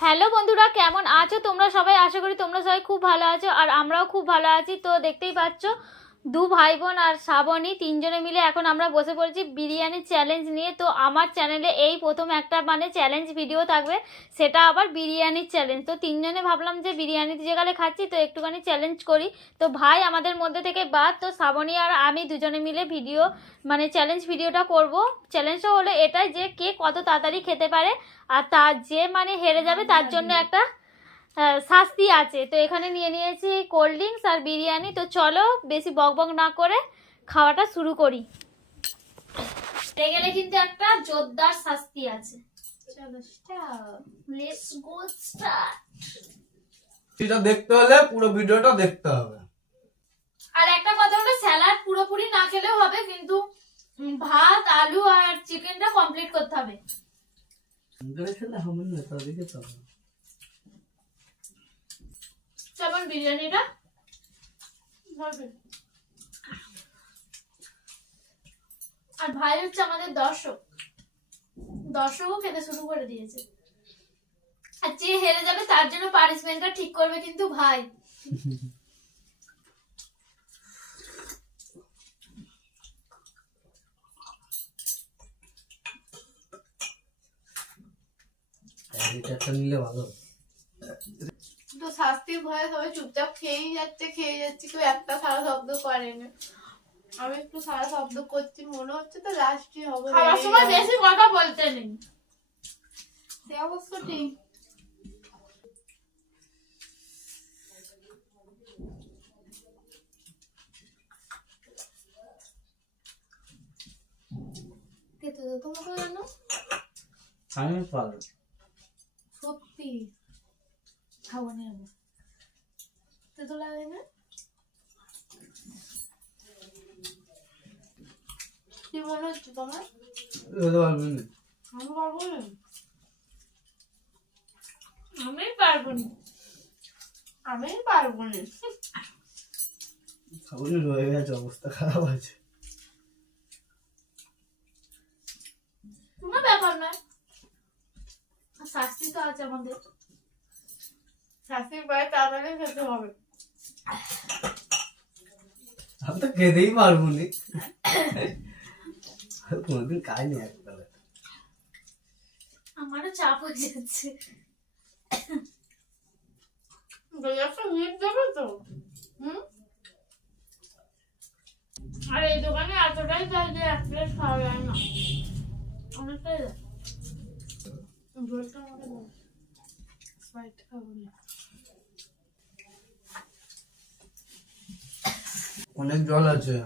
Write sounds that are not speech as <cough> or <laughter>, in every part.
Hello বন্ধুরা, কেমন আছো? তোমরা সবাই, আশা করি তোমরা সবাই খুব ভালো আছো আর আমরাও খুব ভালো আছি। তো দেখতেই পাচ্ছ দু ভাই বোন আর শ্রাবণী তিনজনে মিলে এখন আমরা বসে পড়েছি বিরিয়ানির চ্যালেঞ্জ নিয়ে। তো আমার চ্যানেলে এই প্রথম একটা মানে চ্যালেঞ্জ ভিডিও থাকবে, সেটা আবার বিরিয়ানির চ্যালেঞ্জ তো তিনজনে ভাবলাম যে বিরিয়ানি যেখানে খাচ্ছি, তো একটুখানি চ্যালেঞ্জ করি। তো ভাই আমাদের মধ্যে থেকে বাদ, তো শ্রাবণী আর আমি দুজনে মিলে ভিডিও মানে চ্যালেঞ্জ ভিডিওটা করব। চ্যালেঞ্জটা হলো এটাই যে কে কত তাড়াতাড়ি খেতে পারে, আর তার যে মানে হেরে যাবে, তার জন্য একটা শাস্তি আছে। তো এখানে নিয়ে নিয়েছি কোল্ড ড্রিঙ্কস আর বিরিয়ানি। তো চলো বেশি বকবক না করে খাওয়াটা শুরু করি। গেলে কিন্তু একটা জোরদার শাস্তি আছে। চলো লেটস গো স্টার্ট সেটা দেখতে হলে পুরো ভিডিওটা দেখতে হবে। আর একটা কথা হলো স্যালাড পুরোপুরি না খেলেও হবে কিন্তু ভাত আলু আর চিকেনটা কমপ্লিট করতে হবে খেলে হবে না তাদেরকে তো যেমন বিরিয়ানিটা? আর ভাই হচ্ছে আমাদের দর্শক। দর্শকও খেতে শুরু করে দিয়েছে। আর যে হেরে যাবে তার জন্য পানিশমেন্টটা ঠিক করবে কিন্তু ভাই। একটা নিলে ভালো। তো শাস্তির ভয়ে সবাই চুপচাপ খেয়েই যাচ্ছে খেয়ে যাচ্ছে কেউ একটা সারা শব্দ করে না আমি একটু সারা শব্দ করছি মনে হচ্ছে তো লাস্টই হবে। খাওয়ার সময় বেশি কথা বলতে নেই। সে অবশ্য ঠিক। তো তোমাকে জানো? আমি পারব খাব না আমি তো তো লাগে না? কি মনে হচ্ছে তোমার? আমি পারব না? আমি পারব না। আমি পারব না। খাবনি রয়ে গেছে অবস্থা খারাপ আছে। কোনো ব্যাপার নয় আর শাস্তি তো আছে আমাদের। শাস্তির ভয়ে তাড়াতাড়ি খেতে হবে। আমি তো খেতেই পারব নি। কোনোদিন খাইনি একবার আমারও চাপ হয়ে যাচ্ছে। মিনিট দেবে তো? হুম? আর এই দোকানে এতটাই চাই যে এক প্লেট খাওয়া যায় না। অনেকটাই যায়। জলটা আমাকে দাও স্প্রাইট খাব না অনেক জল আছে।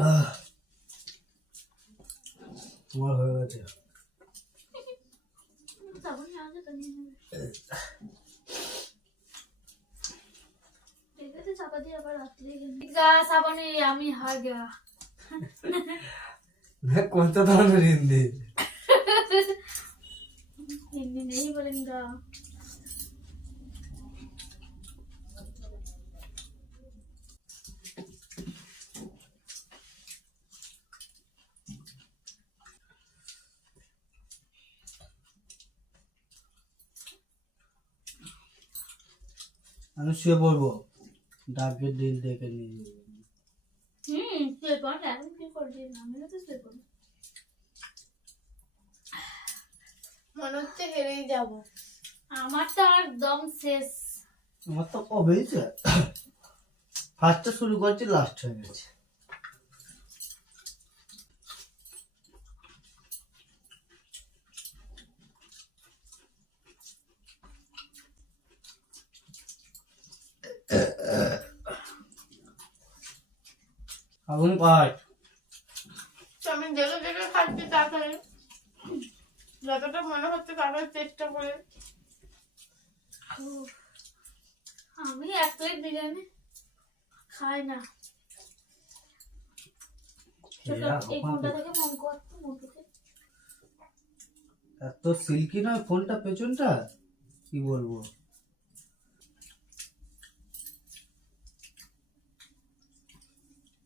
আহ, তোমার হয়ে গেছে সাবুন আছে তো নিয়ে নেবে। ঠিক আছে চাপা দিয়ে আবার রাত্রে গা সাবানে আমি হার গা কোনটা ধরনের হিন্দি हिंदी नहीं बोलेंगे আমি শুয়ে পড়বো ডাকের দিন দেখে নিয়ে যাব। হুম এখন কি করবি? আমি তো মনে হচ্ছে হেরেই যাব। আমার তো একদম শেষ। আমার তো কবেই ফার্স্টটা <coughs> শুরু করছি লাস্ট হয়ে গেছে। আগুন তো আমি দেখে দেখে খাচ্ছি তাড়াতাড়ি। যতটা মনে হচ্ছে তাড়াতাড়ি চেষ্টা করে। আমি এক প্লেট বিরিয়ানি খাই না। এই ফোনটা থেকে করতো মোটুকে এত সিল্কি নয় ফোনটা পেছনটা? কি বলব মিনিট হয়ে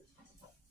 গেল না।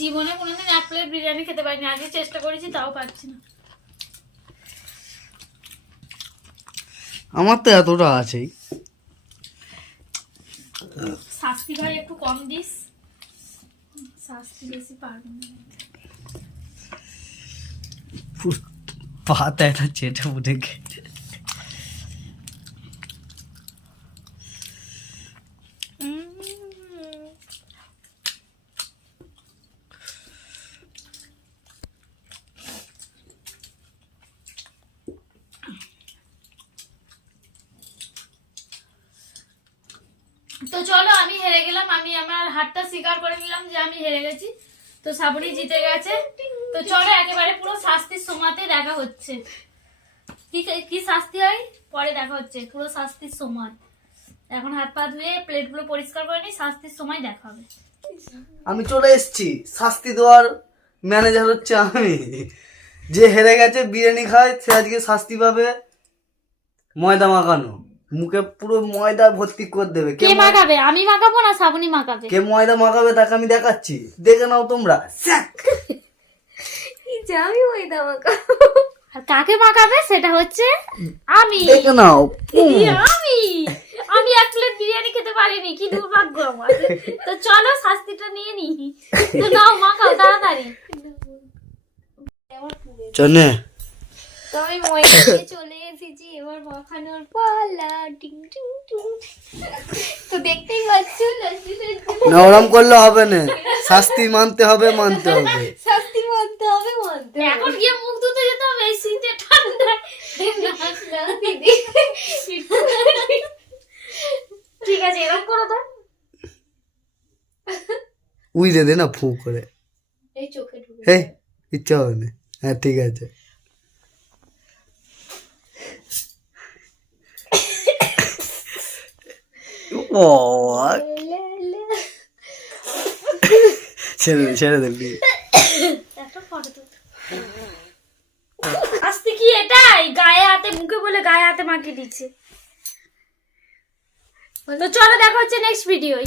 জীবনে কোনোদিন এক প্লেট বিরিয়ানি খেতে পারিনি। আগে চেষ্টা করেছি তাও পারছি না। আমার তো এতটা আছেই শাস্তি ভাই একটু কম দিস। শাস্তি বেশি পারব না। পাতা একটা চেটে উঠে গেছে তো চলো, আমি হেরে গেলাম। আমি আমার হাতটা স্বীকার করে নিলাম যে আমি হেরে গেছি। তো সাবরি জিতে গেছে। তো চলো, একেবারে পুরো শাস্তির সময়তে দেখা হচ্ছে। কি কি শাস্তি হয়? পরে দেখা হচ্ছে। পুরো শাস্তির সময় এখন হাত পা ধুয়ে প্লেটগুলো পরিষ্কার করে নি শাস্তির সময় দেখা হবে। আমি চলে এসেছি। শাস্তি দেওয়ার ম্যানেজার হচ্ছে আমি। যে হেরে গেছে, বিরিয়ানি খায়, সে আজকে শাস্তি পাবে ময়দা মাখানো। মুখে পুরো ময়দা ভর্তি করে দেবে। কে মাখাবে? আমি মাখাবো না শ্রাবণী মাখাবে? কে ময়দা মাখাবে তাকে আমি দেখাচ্ছি। দেখে নাও তোমরা। আমি ওই দামাকা আর কাকে মাখাবে সেটা হচ্ছে আমি। দেখে নাও। আমি! আমি এক প্লেট বিরিয়ানি খেতে পারিনি কি দুর্ভাগ্য আমার। তো চলো শাস্তিটা নিয়ে নি তো নাও মাখাও তাড়াতাড়ি। চনে তো আমি দিয়ে চলে এসেছি। এবার মাখানোর পালা টিং টিং টিং তো দেখতেই পাচ্ছ লাস্টে না ওরম করলে হবে না। শাস্তি মানতে হবে মানতে হবে। শাস্তি মানতে হবে মানতে হবে। এখন গিয়ে মুখ ধুতে যেতে হবে শীতে দিদি। ঠিক আছে এরকম করো তো। উইলে দে না ফু করে। এই চোখে ঢুকে হে ইচ্ছা হবে না। হ্যাঁ ঠিক আছে। ও ছেড়ে দে ছেড়ে দে আস্তে কি এটাই? গায়ে হাতে, মুখে বলে গায়ে হাতে মাখিয়ে দিচ্ছে। তো চলো দেখা হচ্ছে নেক্সট ভিডিওয়